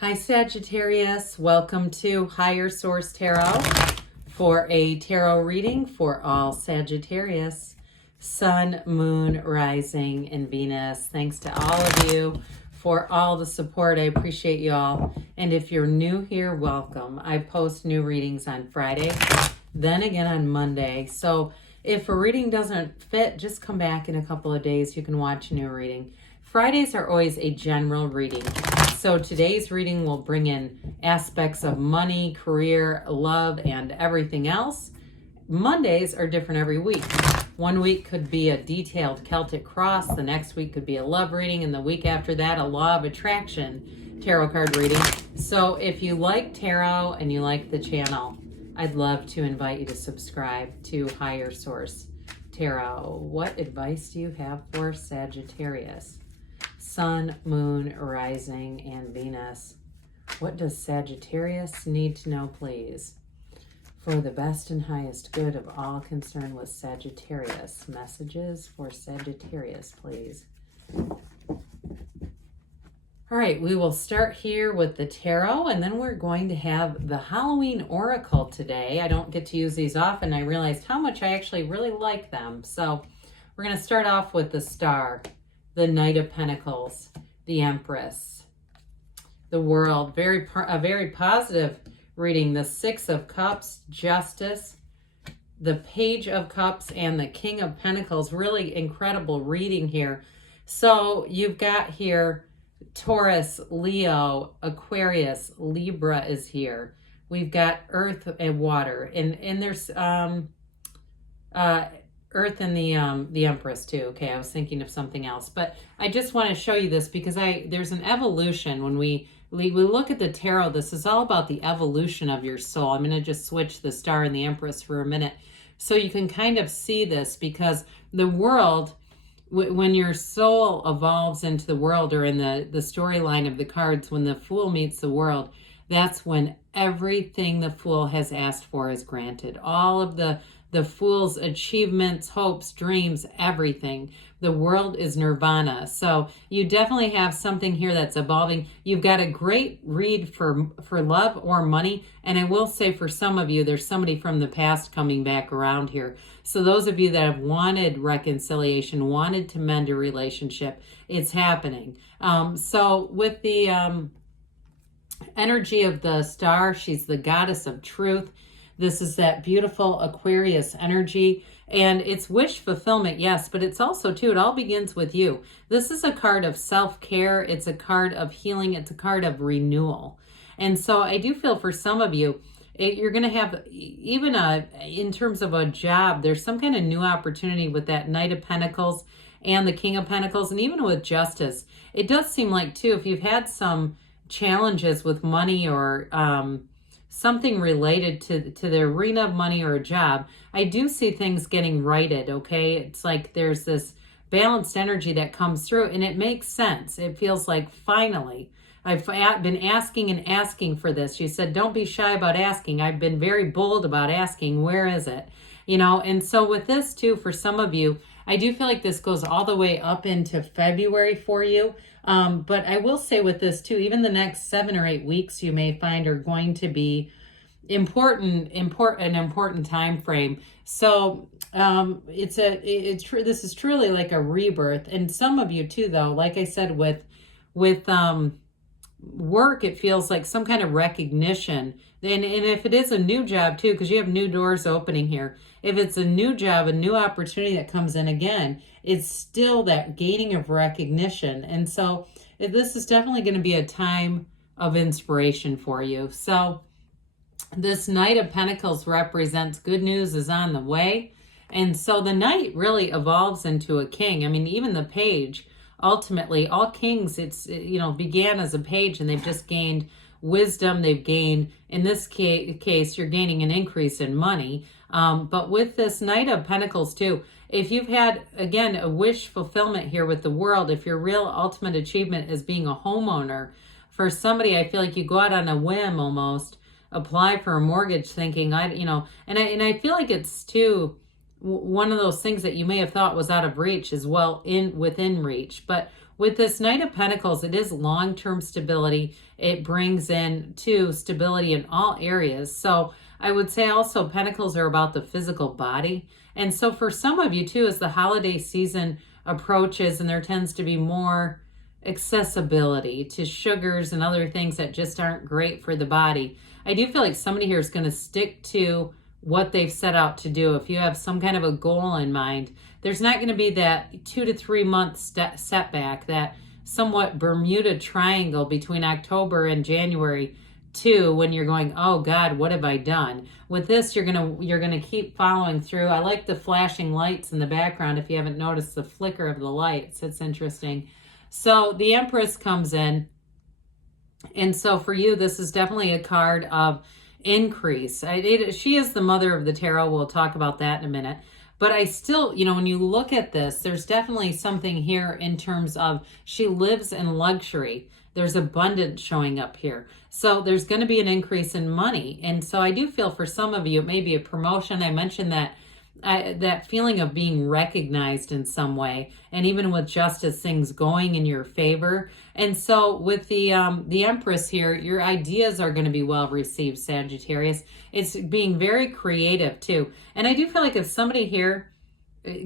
Hi Sagittarius, welcome to Higher Source Tarot for a tarot reading for all Sagittarius, Sun, Moon, Rising, and Venus. Thanks to all of you for all the support. I appreciate you all. And if you're new here, welcome. I post new readings on Friday, then again on Monday. So if a reading doesn't fit, just come back in a couple of days. You can watch a new reading. Fridays are always a general reading. So today's reading will bring in aspects of money, career, love, and everything else. Mondays are different every week. One week could be a detailed Celtic cross. The next week could be a love reading. And the week after that, a law of attraction tarot card reading. So if you like tarot and you like the channel, I'd love to invite you to subscribe to Higher Source Tarot. What advice do you have for Sagittarius? Sun, Moon, Rising, and Venus. What does Sagittarius need to know, please? For the best and highest good of all concerned with Sagittarius. Messages for Sagittarius, please. All right, we will start here with the tarot, and then we're going to have the Halloween Oracle today. I don't get to use these often. I realized how much I actually really like them. So we're going to start off with the Star, the Knight of Pentacles, the Empress, the World. A very positive reading. The Six of Cups, Justice, the Page of Cups, and the King of Pentacles. Really incredible reading here. So you've got here Taurus, Leo, Aquarius, Libra is here. We've got Earth and Water, and there's Earth and the Empress too. Okay, I was thinking of something else, but I just want to show you this because there's an evolution when we look at the tarot. This is all about the evolution of your soul. I'm going to just switch the Star and the Empress for a minute so you can kind of see this, because the world, when your soul evolves into the world, or in the storyline of the cards, when the Fool meets the world, that's when everything the Fool has asked for is granted. All of the Fool's achievements, hopes, dreams, everything. The world is nirvana. So you definitely have something here that's evolving. You've got a great read for love or money. And I will say, for some of you, there's somebody from the past coming back around here. So those of you that have wanted reconciliation, wanted to mend a relationship, it's happening. So with the energy of the Star, she's the goddess of truth. This is that beautiful Aquarius energy, and it's wish fulfillment, yes, but it's also, too, it all begins with you. This is a card of self-care. It's a card of healing. It's a card of renewal. And so I do feel for some of you, you're going to have, even in terms of a job, there's some kind of new opportunity with that Knight of Pentacles and the King of Pentacles, and even with Justice. It does seem like, too, if you've had some challenges with money or something related to the arena of money or a job, I do see things getting righted, okay? It's like there's this balanced energy that comes through, and it makes sense. It feels like finally. I've been asking and asking for this. You said, don't be shy about asking. I've been very bold about asking, where is it? You know, and so with this too, for some of you, I do feel like this goes all the way up into February for you. But I will say with this too, even the next 7 or 8 weeks you may find are going to be an important time frame. So this is truly like a rebirth. And some of you too, though, like I said, with work, it feels like some kind of recognition. And if it is a new job too, because you have new doors opening here, if it's a new job, a new opportunity that comes in again, it's still that gaining of recognition. And so this is definitely going to be a time of inspiration for you. So this Knight of Pentacles represents good news is on the way. And so the Knight really evolves into a king. I mean, even the Page, ultimately, all kings, began as a page, and they've just gained wisdom. They've gained, in this case, you're gaining an increase in money. But with this Knight of Pentacles too, if you've had, again, a wish fulfillment here with the World, if your real ultimate achievement is being a homeowner, for somebody, I feel like you go out on a whim almost, apply for a mortgage thinking, and I feel like it's too, one of those things that you may have thought was out of reach is within reach. But with this Knight of Pentacles, it is long-term stability. It brings in, too, stability in all areas. So I would say also Pentacles are about the physical body. And so for some of you, too, as the holiday season approaches and there tends to be more accessibility to sugars and other things that just aren't great for the body, I do feel like somebody here is going to stick to what they've set out to do. If you have some kind of a goal in mind, there's not going to be that 2 to 3 month setback, that somewhat Bermuda Triangle between October and January too, when you're going, oh God, what have I done? With this, you're gonna keep following through. I like the flashing lights in the background. If you haven't noticed the flicker of the lights, it's interesting. So the Empress comes in, and so for you, this is definitely a card of increase. She is the mother of the tarot. We'll talk about that in a minute. But I still, when you look at this, there's definitely something here in terms of she lives in luxury. There's abundance showing up here. So there's going to be an increase in money. And so I do feel for some of you, it may be a promotion. I mentioned that that feeling of being recognized in some way, and even with justice, things going in your favor. And so with the Empress here, your ideas are going to be well received, Sagittarius. It's being very creative too. And I do feel like if somebody here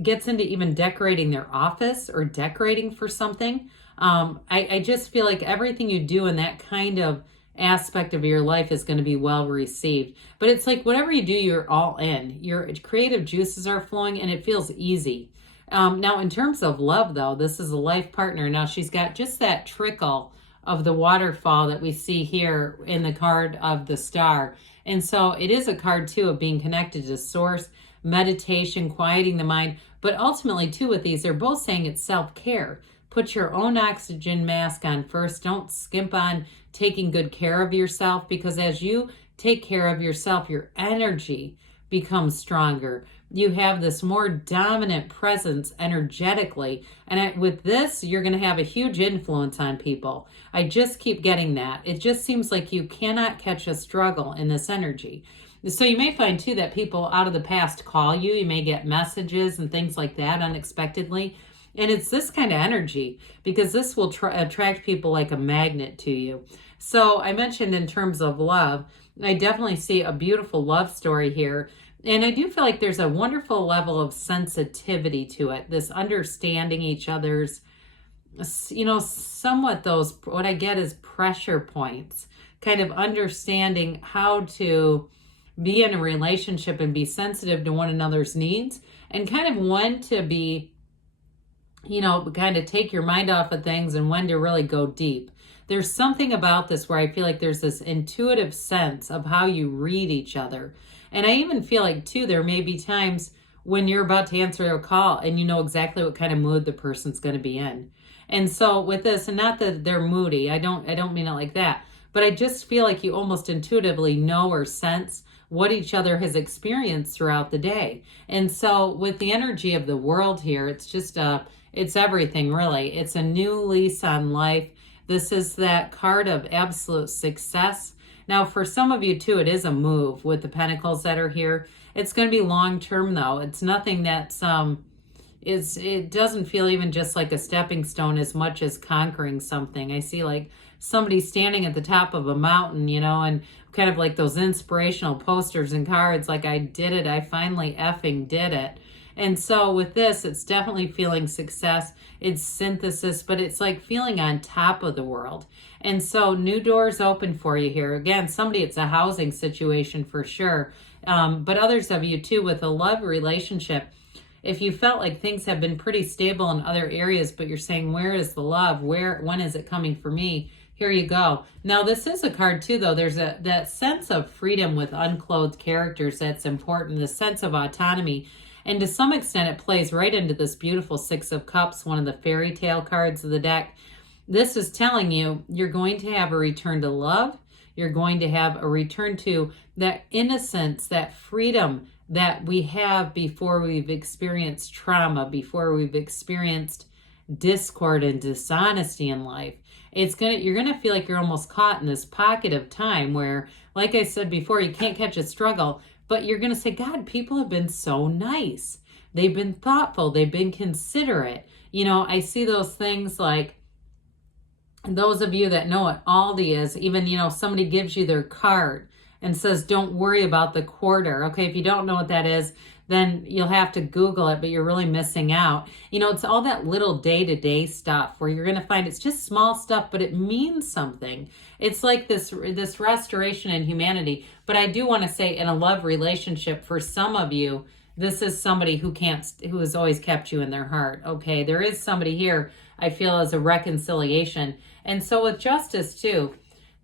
gets into even decorating their office or decorating for something, I just feel like everything you do in that kind of aspect of your life is going to be well received. But it's like whatever you do, you're all in. Your creative juices are flowing and it feels easy. Now, in terms of love, though, this is a life partner. Now, she's got just that trickle of the waterfall that we see here in the card of the Star. And so it is a card, too, of being connected to source, meditation, quieting the mind. But ultimately, too, with these, they're both saying it's self-care. Put your own oxygen mask on first. Don't skimp on taking good care of yourself, because as you take care of yourself, your energy becomes stronger. You have this more dominant presence energetically. And with this, you're going to have a huge influence on people. I just keep getting that. It just seems like you cannot catch a struggle in this energy. So you may find, too, that people out of the past call you. You may get messages and things like that unexpectedly. And it's this kind of energy, because this will attract people like a magnet to you. So I mentioned in terms of love, I definitely see a beautiful love story here. And I do feel like there's a wonderful level of sensitivity to it, this understanding each other's, somewhat those, what I get is pressure points, kind of understanding how to be in a relationship and be sensitive to one another's needs, and kind of when to be, kind of take your mind off of things and when to really go deep. There's something about this where I feel like there's this intuitive sense of how you read each other. And I even feel like, too, there may be times when you're about to answer a call and you know exactly what kind of mood the person's going to be in. And so with this, and not that they're moody, I don't mean it like that, but I just feel like you almost intuitively know or sense what each other has experienced throughout the day. And so with the energy of the world here, it's just it's everything, really. It's a new lease on life. This is that card of absolute success. Now, for some of you, too, it is a move with the Pentacles that are here. It's going to be long-term, though. It's nothing that's, it doesn't feel even just like a stepping stone as much as conquering something. I see like somebody standing at the top of a mountain, and kind of like those inspirational posters and cards, like, I did it. I finally effing did it. And so with this, it's definitely feeling success. It's synthesis, but it's like feeling on top of the world. And so new doors open for you here. Again, somebody, it's a housing situation for sure. But others of you too, with a love relationship, if you felt like things have been pretty stable in other areas, but you're saying, where is the love? When is it coming for me? Here you go. Now, this is a card too, though. There's that sense of freedom with unclothed characters that's important, the sense of autonomy. And to some extent, it plays right into this beautiful Six of Cups, one of the fairy tale cards of the deck. This is telling you you're going to have a return to love. You're going to have a return to that innocence, that freedom that we have before we've experienced trauma, before we've experienced discord and dishonesty in life. You're going to feel like you're almost caught in this pocket of time where, like I said before, you can't catch a struggle. But you're going to say, God, people have been so nice. They've been thoughtful. They've been considerate. I see those things like those of you that know what Aldi is, even, you know, somebody gives you their card and says, don't worry about the quarter. Okay, if you don't know what that is, then you'll have to Google it, but you're really missing out. You know, it's all that little day-to-day stuff where you're going to find it's just small stuff, but it means something. It's like this restoration in humanity. But I do want to say, in a love relationship, for some of you, this is somebody who has always kept you in their heart. Okay, there is somebody here, I feel, as a reconciliation. And so with justice too,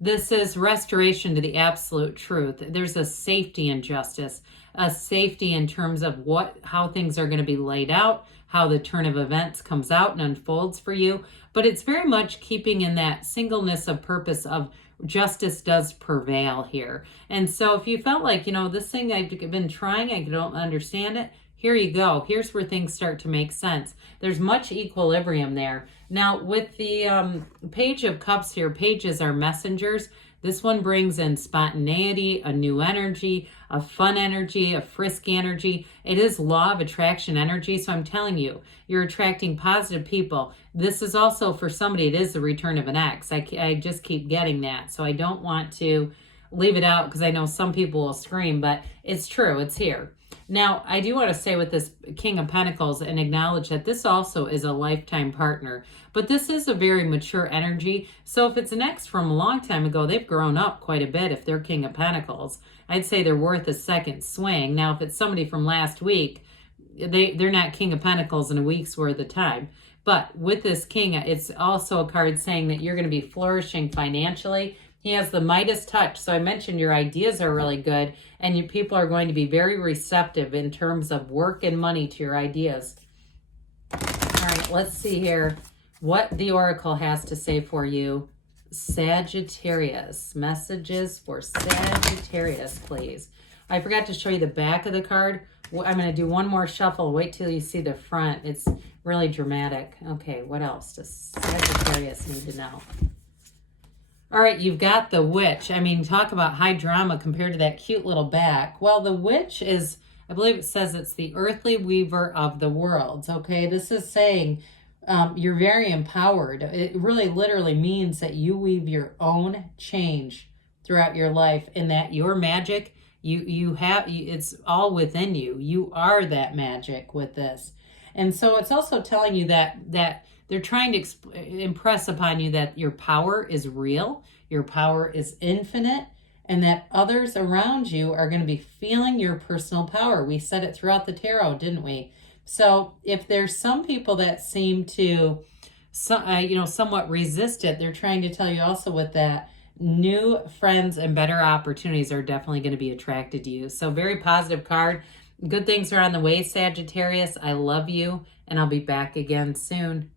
this is restoration to the absolute truth. There's a safety in justice, a safety in terms of how things are going to be laid out, how the turn of events comes out and unfolds for you. But it's very much keeping in that singleness of purpose of justice does prevail here. And so if you felt like, you know, this thing I've been trying, I don't understand it, here you go. Here's where things start to make sense. There's much equilibrium there. Now, with the Page of Cups here, pages are messengers. This one brings in spontaneity, a new energy, a fun energy, a frisky energy. It is law of attraction energy. So I'm telling you, you're attracting positive people. This is also for somebody, it is the return of an ex. I just keep getting that. So I don't want to leave it out because I know some people will scream, but it's true. It's here. Now, I do want to say with this King of Pentacles and acknowledge that this also is a lifetime partner, but this is a very mature energy. So if it's an ex from a long time ago, they've grown up quite a bit. If they're King of Pentacles, I'd say they're worth a second swing. Now, if it's somebody from last week, they're not King of Pentacles in a week's worth of time. But with this King, it's also a card saying that you're going to be flourishing financially. He has the Midas touch. So I mentioned your ideas are really good and people are going to be very receptive in terms of work and money to your ideas. All right, let's see here what the Oracle has to say for you. Sagittarius. Messages for Sagittarius, please. I forgot to show you the back of the card. I'm going to do one more shuffle. Wait till you see the front. It's really dramatic. Okay, what else does Sagittarius need to know? All right, you've got the Witch. I mean, talk about high drama compared to that cute little back. Well, the Witch is, I believe it says it's the earthly weaver of the worlds, okay? This is saying you're very empowered. It really literally means that you weave your own change throughout your life and that your magic, it's all within you. You are that magic with this. And so it's also telling you that they're trying to impress upon you that your power is real, your power is infinite, and that others around you are going to be feeling your personal power. We said it throughout the tarot, didn't we? So if there's some people that seem to, somewhat resist it, they're trying to tell you also with that new friends and better opportunities are definitely going to be attracted to you. So very positive card. Good things are on the way, Sagittarius. I love you, and I'll be back again soon.